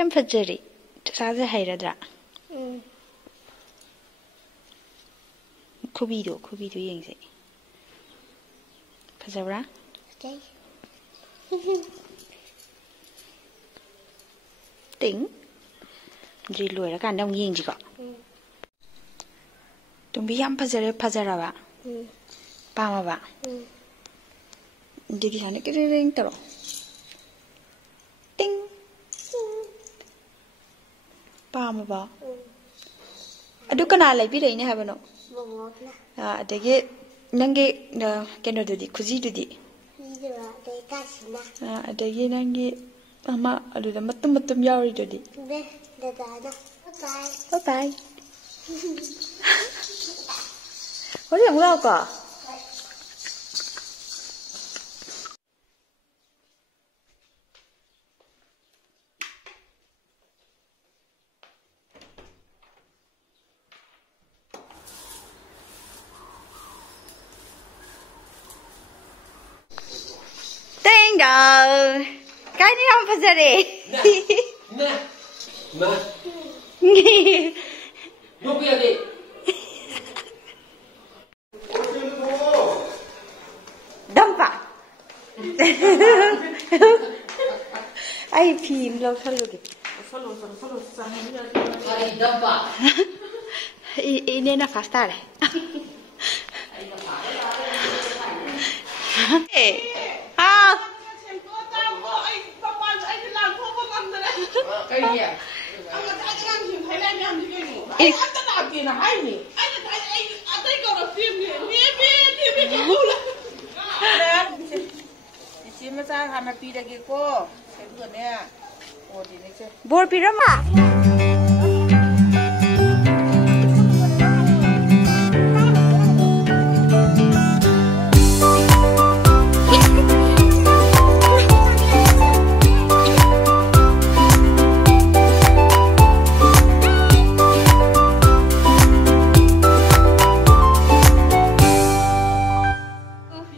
Yam fajari. Saza hayradra. Kubido yengse. Fazabra? Okay. Ting. Drilu era kan dong yeng jiko. Tumbi yam fazara ba. Pama ba. Jadi sana kering tero. Ting. Pama ba. Adu kana lai bi dai ne ha bano. Adagi nangi keno dudi kuzi dudi. Adagi nangi ama aduda matum yauri dudi. Bye bye. Ori ang lau ka? Ding dong. Cái này không phải giờ đi. Nè. Lúc kia đi. Đâm vào. Ai phim lâu sao được. Ai đâm vào. Ini na fasta le. Ah. Cái gì à? Bor pirama.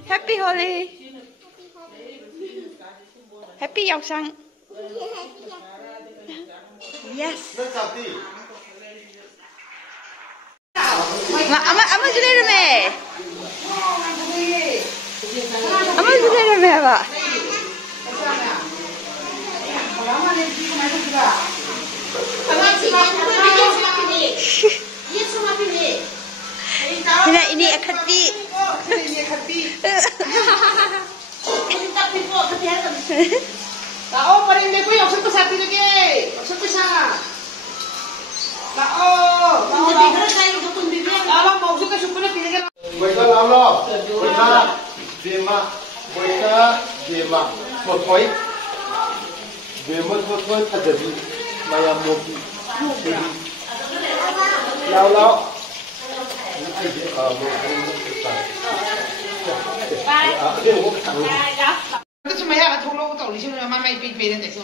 Happy Holi. Happy Yao Sang. Yes. Ama sudah rame. Ama sudah rame apa? Ini akati. Lao parin deh gue yang pesati lagi, yang pesat. Lao mau suka supaya pilih. Boyka lao, boyka dema, motoi, motoi terjadi, maya mobi, lao. Itu cuma ya, kalau lo tahu di sini mama ipi dan itu.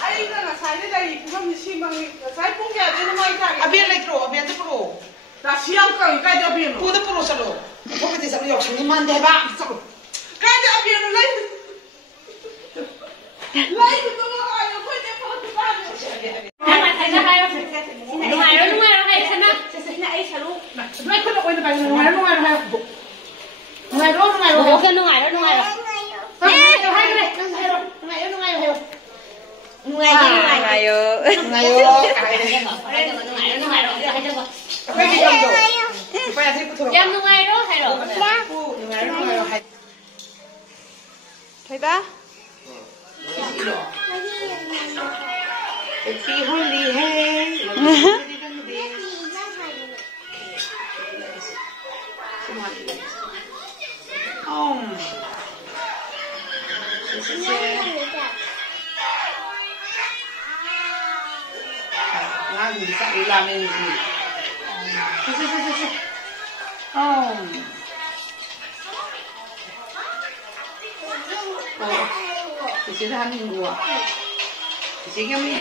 Ay, na saya dari kami si mang saya pun kaya di rumah itu. Abian lagi abian tu pro. Dah siang kau kaya dia abian. Kuda pro salo. Kau kita salo yang sini mande ba, salo. Kaya dia abian lain. Lain itu lah ayo kau dia kalau tu kan. Numero hai sana. Sesena ai salu. Sebenarnya kau nak kau nak bayar numero. Okay, numero. Thôi ba. Happy Holi hey. Bisa ulamin ini. Di sini hamil gua. Di sini hamil.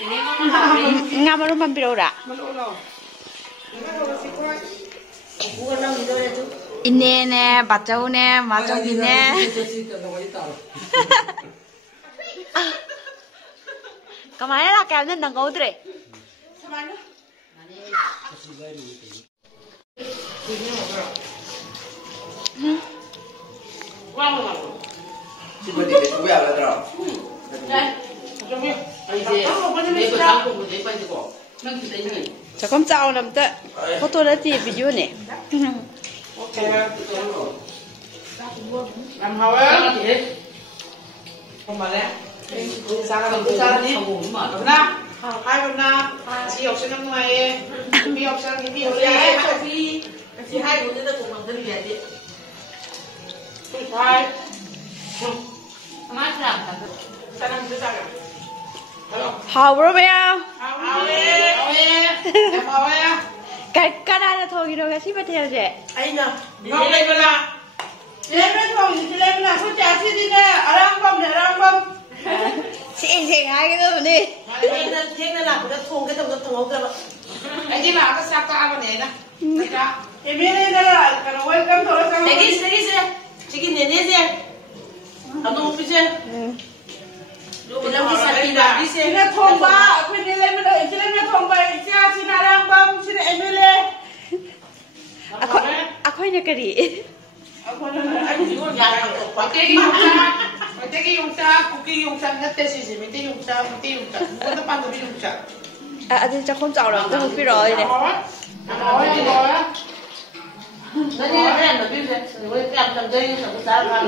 Ini Nga maru mampiro ora. Ini ne, bacau ne, macam ini. Kemana lah kayaknya nangkau tuh? Samana. Chắc không sao lắm tệ. Có tôi đã tìm video này. Làm hầu á. Không mà lẽ. Sao đi? Đúng nào? Hai hôm nào? Chị học sinh năm ngoài. Đi học sinh đi học đi. Chị hai cũng như cùng làm cái gì vậy? Hai. Mà làm Sao làm cái sao? Hào bro mẹ. Hầu đi. Em hầu á. Cái này là thôi rồi cái gì phải theo chứ? Anh nè. Ngọc lên là. Lên bên phòng thì lên là số trà xí đi nè. Ở đang bông để đang bông. Chị hai cái đó đi. Thế nên là cũng đã thùng cái thùng ống ra. Anh đi vào cái sạc ca vào này nè. Em biết đây là cái nó quay cắm thôi sao? Đấy cái chị cái nền gì? Ở đâu phía trên? Để làm cái sạc đi vào đi xem. Nó thùng ba, quên đi lên bên đây, chị lên thùng ba, chị nào đang bấm, chị em đi lên. Aku hanya keri. Anh chỉ có nhà có cái dùng cha, cookie dùng cha, nhất tết gì mình dùng cha, mình dùng cha, có nó bán được dùng cha. Anh chắc không giàu lắm, tôi không biết rồi này. Nói á. nó như thế này mà biết rồi với làm cầm dây nó cũng sao vào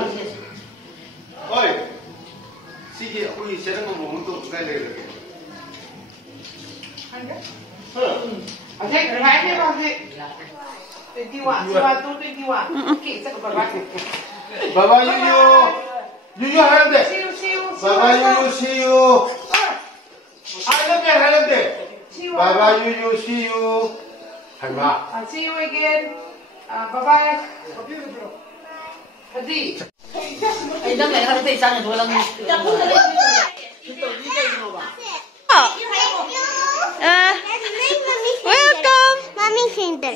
Ôi, xí gì ôi sẽ nó muốn tụt cái này rồi. Ở đây cái hai cái bao gì? Tên tiêu à, tôi tên tiêu à, kỹ sẽ có bà. Baba 유유 하는데. Baba 유유 see you. 하는데. Baba 유유 see you. 할마. See you again. Bye bye. Hadi. anh đang này hắn thấy sang rồi là Welcome. Mommy Kinder.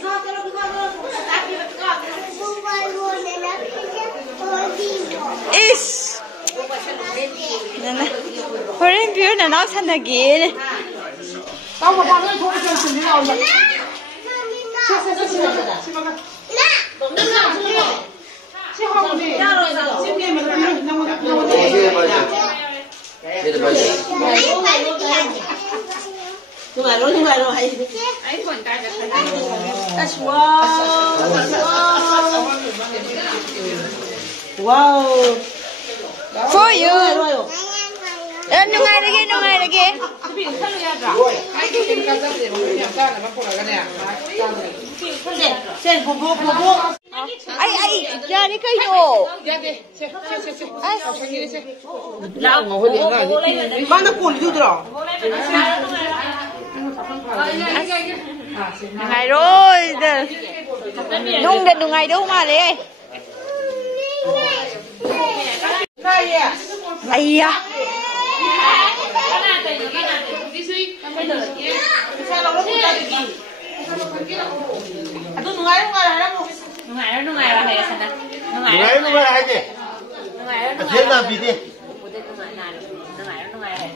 Ish. Nè. Hồi biểu là nó thành là gì? Tao mà bạn ơi, thôi cho xử lý nào vậy? Chị không gì? Chị nghe mà nó wow For you. Nungai lagi. sen bố Ai, ra đi cái đồ. lão ngồi đi Ba nó cuốn đi rồi. Nungai rồi. Nung đến nungai đâu mà đấy. Này à. Ai à. Sao nó không ra được gì? Tôi nói nó ngoài là hay sao nè 누가 하지? 제가 비디. nó ngoài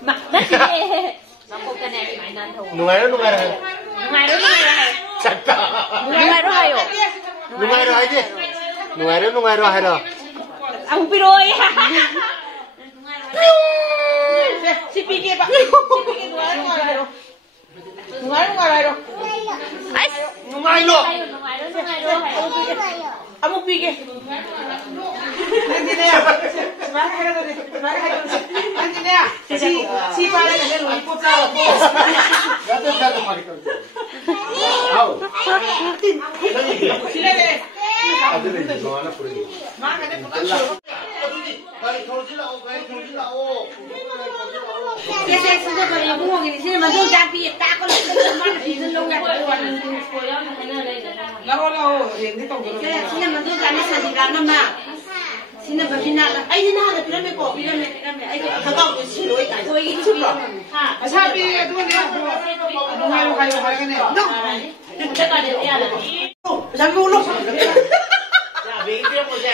mặt đất nó không cái này phải nan thù 누가요? hay 잠깐. Nungai rồi hả? 누가요 하지? 누가요 하라. Ông biết rồi. Chị pi kia bạn. Nói ngoài rồi. 누가요? Ông một pi kia. Anh đi nè. Nói hay rồi. Anh đi nè. Chị ba đây là lùi cô sao cô. 나도 말이 거. 아우. Chị đây đây. 아들이 이거 하나 뿌리기. Má cái đấy có bác. 빨리 정신나오. cái xe sẽ phải là mua cái gì mà tôi trang bị ta có lấy cái mắt thì dân đông gạt Lâu hiện cái tổng cái cái xin mà tôi trang bị sản phẩm làm mà xin phải pin nào ấy thế nào là pin này bỏ pin này ấy cái bao cái xin lỗi tại tôi ít chút rồi ha sao pi cái tôi này. Đúng hay cái này. Đúng. cái này để là Làm vô lúc. vì cái một giờ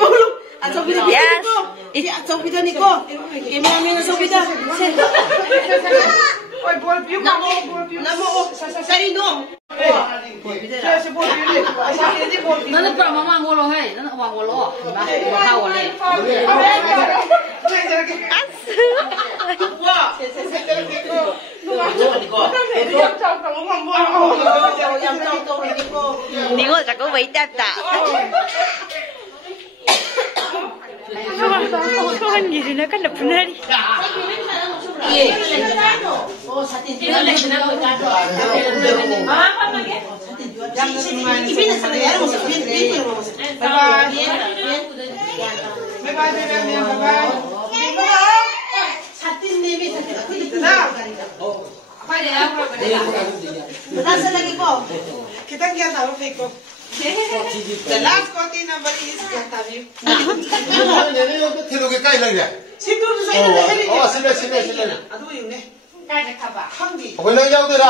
Vô lúc. À sao bây giờ? Yes. Ini acau kita ni ko. Kami acau kita. Oi, bol piu. Namo. Sari no. Nana pra mama ngolo hai, nana wa ngolo. Ba ha wa le. Ni ngồi chắc có mấy đẹp tạ. Không gì thì nó cắt đập nó đi. Kita kian tahu Fiko. The last copy number is kian tahu. 태도게 까이 ਲੱਗ냐? Sindu saya 신내. Aduh ini. Kai ka ba. Hangdi. 그냥 야우더라.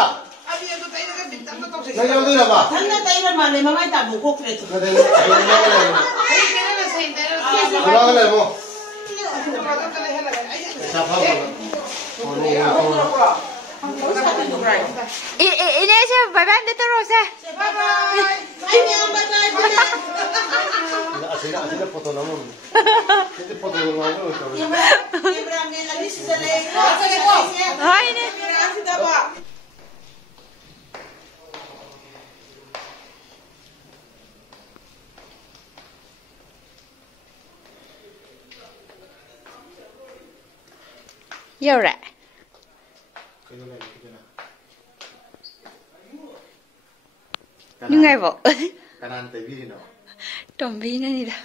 Abi itu tadi kan bintang tu tak 그냥 야우더라 봐. Tanda tayo mana mamai tabu kok kretu. 그러길래 뭐. Ini saya bye-bye dia terus eh. Bye bye. Bye bye. 아시나 포토 너무. 근데 포토 너무 안 좋아. Ibrahim lagi sudah lagi. Hai ni. Sudah pak. Yêu rẻ. Nhưng ngay vợ. Kanan TV no. Trộm vi nữa đi đâu.